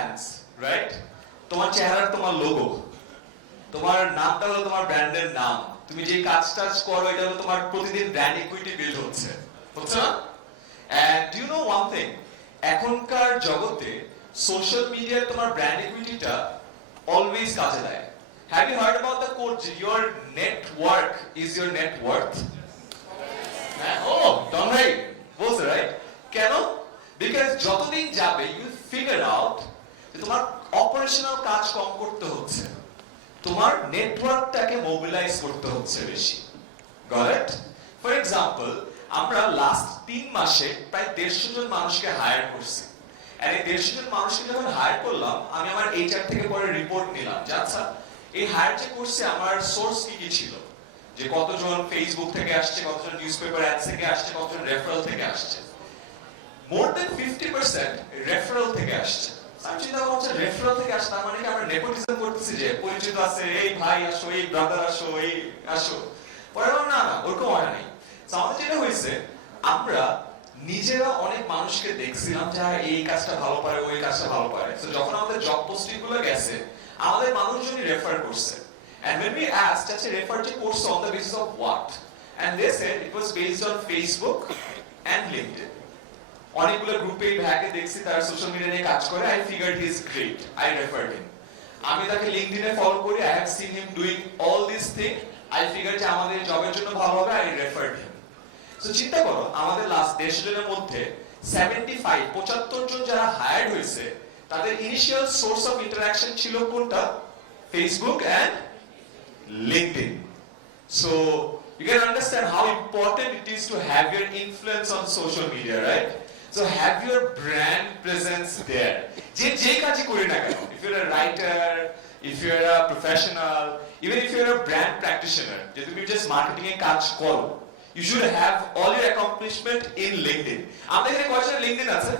Brands, right? তোমার চেহারা তোমার লোগো, তোমার নামটা হলো তোমার ব্র্যান্ডের নাম, তুমি যে কাজটা করো এটা হলো তোমার প্রতিদিন ব্র্যান্ড ইকুইটি বিল্ড হচ্ছে, বুঝছো না? And do you know one thing, এখনকার জগতে সোশ্যাল মিডিয়ার তোমার ব্র্যান্ড ইকুইটিটা অলওয়েজ কাজে দেয়। Have you heard about the quote your network is your net worth? ও ডন ভাই বলছে, রাইট? কেন? বিকজ যতদিন যাবে ইউ ফিগার আউট যে তোমার অপারেশনাল কাজ কম করতে হচ্ছে, তোমার নেটওয়ার্কটাকে মোবিলাইজ করতে হচ্ছে বেশি। Got it? ফর এক্সাম্পল, আমরা লাস্ট 3 মাসে প্রায় 150 জন মানুষকে হায়ার করছি। আর এই 150 জন মানুষকে যখন হায়ার করলাম, আমি আমার এইচআর থেকে পরে রিপোর্ট নিলাম যে আচ্ছা এই হায়ার যে করছে আমার সোর্স কি কি ছিল, যে কতজন ফেসবুক থেকে আসছে, কতজন নিউজপেপার অ্যাডস থেকে আসছে, কতজন রেফারেল থেকে আসছে। মোর দেন 50% রেফারেল থেকে আসছে। আমি চিন্তা করছি রেফারেল থেকে আসছে, তার মানে কি আমরা নেপোটিজম করতেছি যে পরিচিত আছে, এই ভাই আসো, এই ব্রাদার আসো, এই আসো। পরে না না, ওরকম হয় নাই। আমাদের যেটা হয়েছে, আমরা নিজেরা অনেক মানুষকে দেখছিলাম যারা এই কাজটা ভালো পারে, ওই কাজটা ভালো পারে। তো যখন আমাদের জব পোস্টিং গুলো গেছে, আমাদের মানুষজনই রেফার করছে। And when we asked, আচ্ছা রেফার যে করছে on the basis of what? And they said it was based on Facebook and LinkedIn. অনেকগুলো গ্রুপে ভাগে দেখছি তার সোশ্যাল মিডিয়া নিয়ে কাজ করে, I figured he is great, I referred him. আমি তাকে লিংকডইনে ফলো করি, I have seen him doing all these things, I figured যে আমাদের জবের জন্য ভালো হবে, I referred him. সো চিন্তা করো, আমাদের লাস্ট 150 জনের মধ্যে 75 জন যারা হায়ার্ড হয়েছে, তাদের ইনিশিয়াল সোর্স অফ ইন্টারঅ্যাকশন ছিল কোনটা? Facebook and LinkedIn. So you can understand how important it is to have your influence on social media, right? So have your brand presence there. যে কাজই করি না কেন, if you're a writer, if you're a professional, even if you're a brand practitioner, যে তুমি just marketing এ কাজ করো, you should have all your accomplishment in LinkedIn. আমাদের এখানে কয়জন LinkedIn আছে?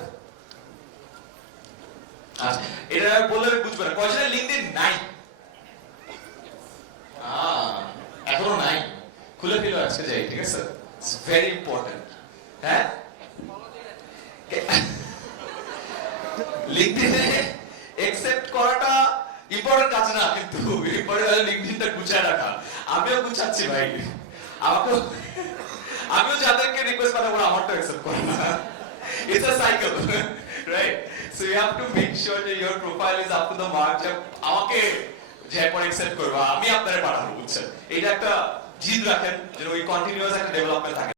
আচ্ছা, এটা বললে বুঝবে না, কয়জন LinkedIn নাই? এখনো নাই, খুলে ফেলো আজকে যাই, ঠিক আছে? It's very important. হ্যাঁ, লিংকডইনে অ্যাকসেপ্ট করাটা ইম্পর্টেন্ট কাজ না, কিন্তু ইম্পর্টেন্ট লিংকডইনটা গুছিয়ে রাখা। আমিও গুছাচ্ছি ভাই, আমিও যাদেরকে রিকোয়েস্ট পাঠাবো আমারটা অ্যাকসেপ্ট করে না। It's a cycle, right? So you have to make sure যে your profile is up to the mark, যে আমাকে যে পরে অ্যাকসেপ্ট করবা, আমি আপনারে পাঠাবো, বুঝছেন? এটা একটা জিদ রাখেন যে ওই কন্টিনিউয়াস একটা ডেভেলপমেন্ট থাকে।